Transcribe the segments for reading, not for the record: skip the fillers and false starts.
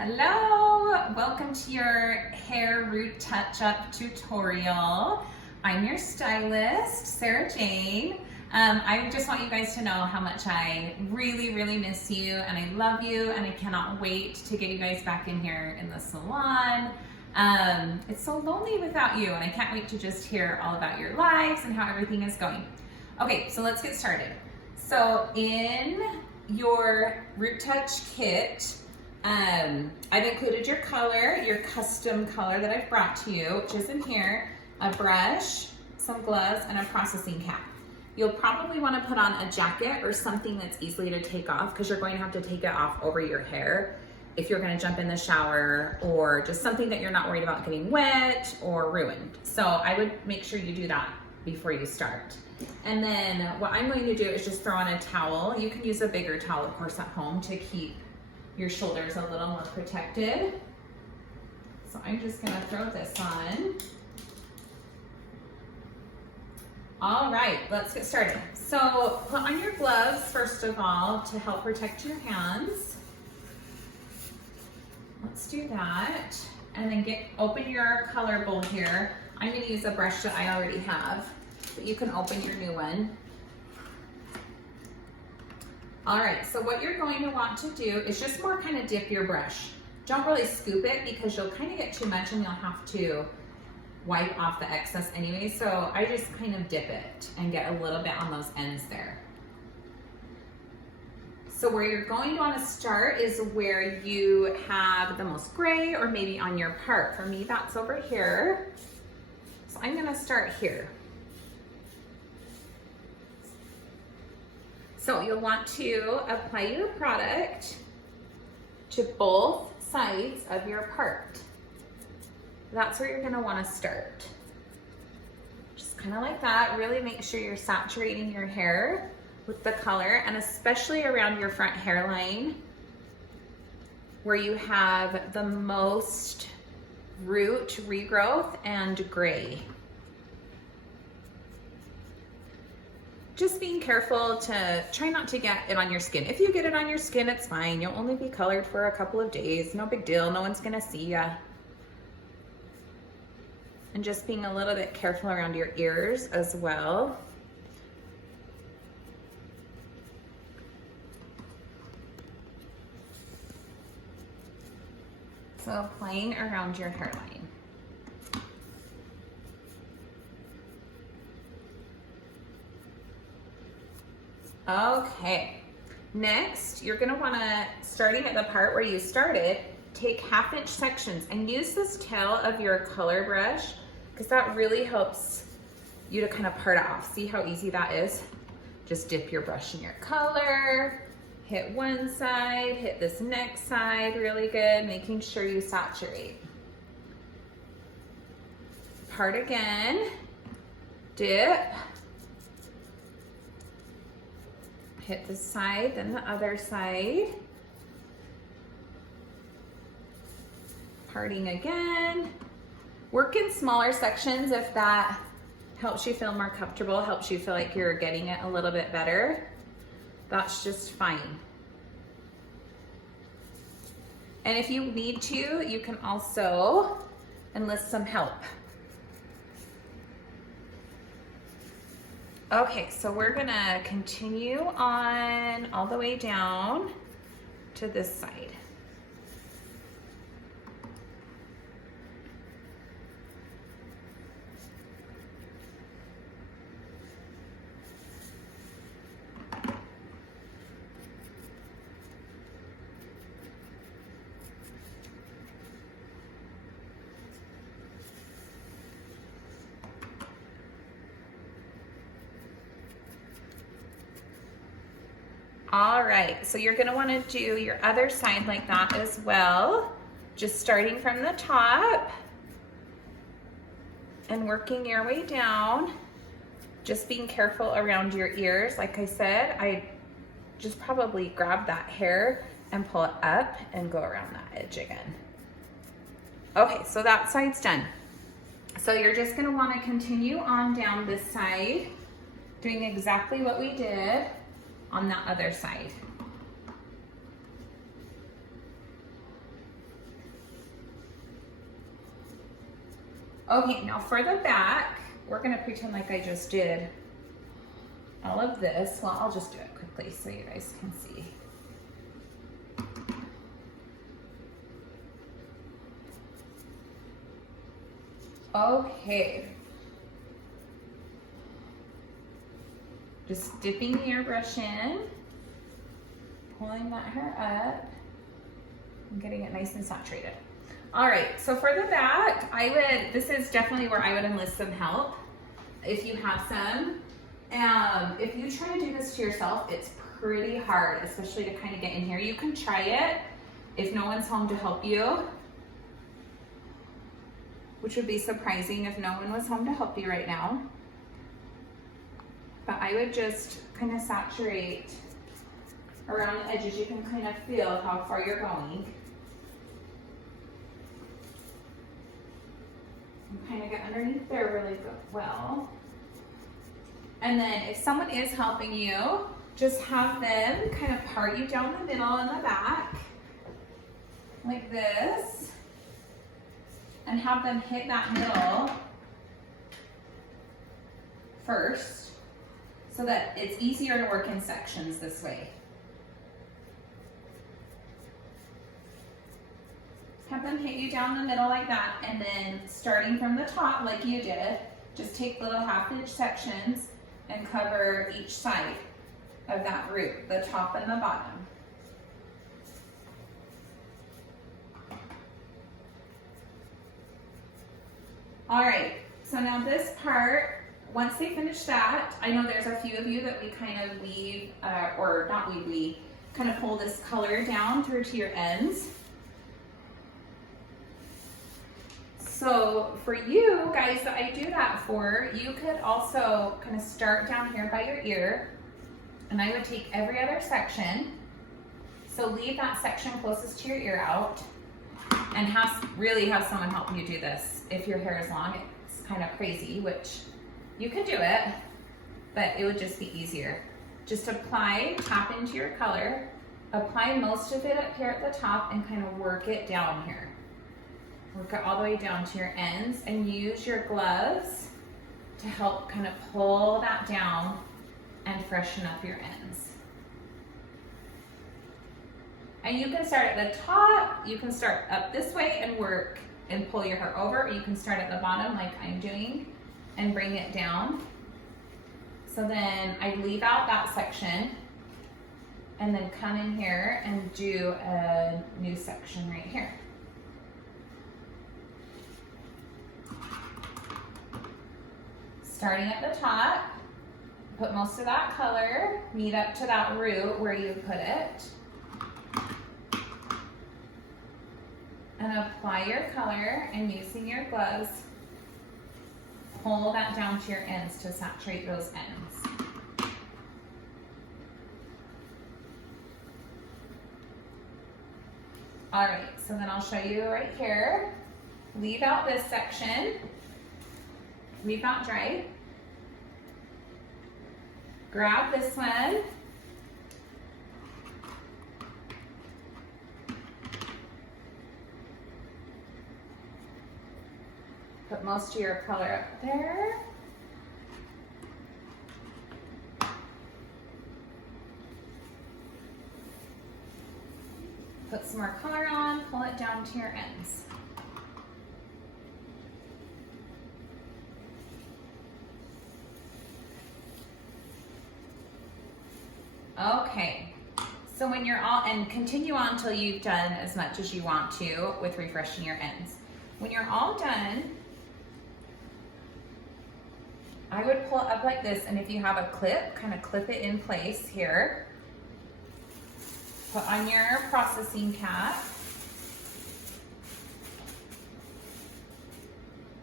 Hello, welcome to your hair root touch-up tutorial. I'm your stylist, Sarah Jane. I just want you guys to know how much I really miss you and I love you and I cannot wait to get you guys back in here in the salon. It's so lonely without you and I can't wait to just hear all about your lives and how everything is going. Okay, so let's get started. So in your root touch kit, I've included your color, your custom color that I've brought to you, which is in here, a brush, some gloves, and a processing cap. You'll probably want to put on a jacket or something that's easily to take off because you're going to have to take it off over your hair if you're going to jump in the shower, or just something that you're not worried about getting wet or ruined. So I would make sure you do that before you start. And then what I'm going to do is just throw on a towel. You can use a bigger towel, of course, at home to keep your shoulders a little more protected. So I'm just gonna throw this on. All right, let's get started. So put on your gloves first of all to help protect your hands. Let's do that. And then open your color bowl here. I'm gonna use a brush that I already have, but you can open your new one. All right, so what you're going to want to do is just more kind of dip your brush. Don't really scoop it because you'll kind of get too much and you'll have to wipe off the excess anyway. So I just kind of dip it and get a little bit on those ends there. So where you're going to want to start is where you have the most gray or maybe on your part. For me, that's over here. So I'm gonna start here. So you'll want to apply your product to both sides of your part. That's where you're gonna wanna start. Just kind of like that. Really make sure you're saturating your hair with the color, and especially around your front hairline where you have the most root regrowth and gray. Just being careful to try not to get it on your skin. If you get it on your skin, it's fine. You'll only be colored for a couple of days. No big deal. No one's gonna see ya. And just being a little bit careful around your ears as well. So playing around your hairline. Okay, next you're gonna wanna, starting at the part where you started, take 1/2-inch sections and use this tail of your color brush because that really helps you to kind of part it off. See how easy that is? Just dip your brush in your color, hit one side, hit this next side really good, making sure you saturate. Part again, dip. Hit this side, then the other side. Parting again. Work in smaller sections if that helps you feel more comfortable, helps you feel like you're getting it a little bit better. That's just fine. And if you need to, you can also enlist some help. Okay, so we're gonna continue on all the way down to this side. All right, so you're gonna wanna do your other side like that as well. Just starting from the top and working your way down. Just being careful around your ears. Like I said, I just probably grab that hair and pull it up and go around that edge again. Okay, so that side's done. So you're just gonna wanna continue on down this side, doing exactly what we did on the other side. Okay, now for the back, we're gonna pretend like I just did all of this. Well, I'll just do it quickly so you guys can see. Okay. Just dipping the airbrush in, pulling that hair up, and getting it nice and saturated. All right, so for the back, this is definitely where I would enlist some help if you have some. If you try to do this to yourself, it's pretty hard, especially to kind of get in here. You can try it if no one's home to help you, which would be surprising if no one was home to help you right now. But I would just kind of saturate around the edges. You can kind of feel how far you're going. And kind of get underneath there really well. And then if someone is helping you, just have them kind of part you down the middle and the back, like this, and have them hit that middle first, so that it's easier to work in sections this way. Have them hit you down the middle like that, and then starting from the top like you did, just take little half-inch sections and cover each side of that root, the top and the bottom. All right, so now this part, once they finish that, I know there's a few of you that we kind of weave, or not weave, we kind of pull this color down through to your ends. So for you guys that I do that for, you could also kind of start down here by your ear, and I would take every other section. So leave that section closest to your ear out, and really have someone help you do this. If your hair is long, it's kind of crazy, which you can do it, but it would just be easier. Just apply, tap into your color, apply most of it up here at the top, and kind of work it down here. Work it all the way down to your ends, and use your gloves to help kind of pull that down and freshen up your ends. And you can start at the top, you can start up this way and work and pull your hair over, or you can start at the bottom like I'm doing and bring it down. So then I leave out that section and then come in here and do a new section right here. Starting at the top, put most of that color, meet up to that root where you put it, and apply your color, and using your gloves, pull that down to your ends to saturate those ends. All right, so then I'll show you right here. Leave out this section. Leave that dry. Grab this one. Put most of your color up there. Put some more color on, pull it down to your ends. Okay, so when you're all, and continue on until you've done as much as you want to with refreshing your ends. When you're all done, I would pull it up like this, and if you have a clip, kind of clip it in place here. Put on your processing cap.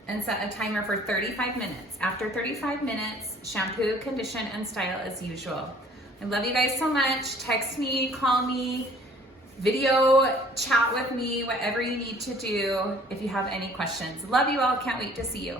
And set a timer for 35 minutes. After 35 minutes, shampoo, condition, and style as usual. I love you guys so much. Text me, call me, video, chat with me, whatever you need to do if you have any questions. Love you all. Can't wait to see you.